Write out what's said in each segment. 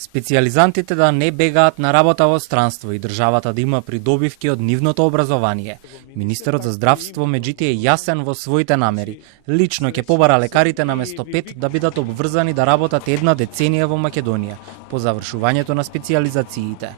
Специјализантите да не бегаат на работа во странство и државата да има придобивки од нивното образование. Министерот за здравство меѓутоа е јасен во своите намери. Лично ќе побара лекарите наместо 5 да бидат обврзани да работат една деценија во Македонија по завршувањето на специјализациите.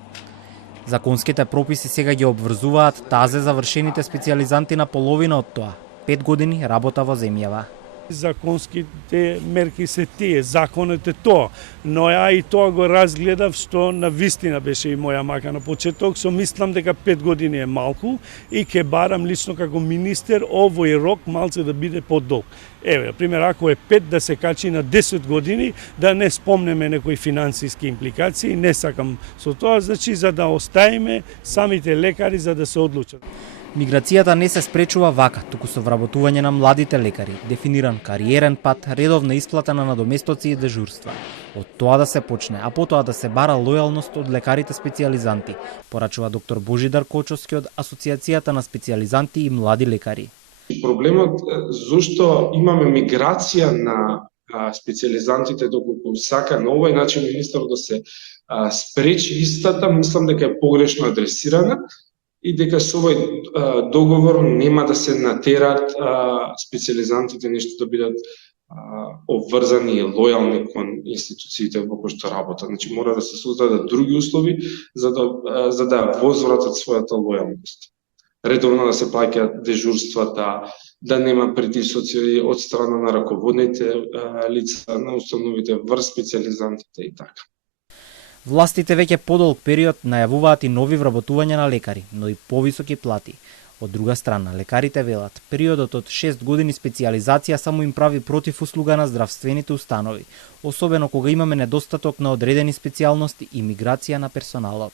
Законските прописи сега ги обврзуваат тазе завршените специјализанти на половина од тоа, 5 години работа во земјава. Законските мерки се тие, законот е тоа, но ја и тоа го разгледав што на вистина беше и моја мака на почеток, со мислам дека 5 години е малку и ќе барам лично како министер овој рок малце да биде подолг. Еве, пример, ако е 5 да се качи на 10 години, да не спомнеме некои финансиски импликации, не сакам со тоа, значи за да оставиме самите лекари за да се одлучат. Миграцијата не се спречува вака, туку со вработување на младите лекари, дефиниран кариерен пат, редовна исплата на надоместоци и дежурства. Од тоа да се почне, а потоа да се бара лојалност од лекарите специјализанти, порачува доктор Божидар Кочовски од Асоциацијата на специјализанти и млади лекари. Проблемот зошто имаме миграција на специјализантите доколку сака на овој начин министерот да се спречи истата, мислам дека е погрешно адресирана и дека со овој договор нема да се натерат специјализантите нешто да бидат обврзани и лојални кон институциите во кои што работат. Значи мора да се создадат други услови за да возвратат својата лојалност. Редовно да се плаќаат дежурствата, да нема притисоци од страна на раководните лица на установите врз специјализантите и така. Властите веќе подолг период најавуваат и нови вработувања на лекари, но и повисоки плати. Од друга страна, лекарите велат, периодот од 6 години специјализација само им прави противуслуга на здравствените установи, особено кога имаме недостаток на одредени специјалности и миграција на персоналот.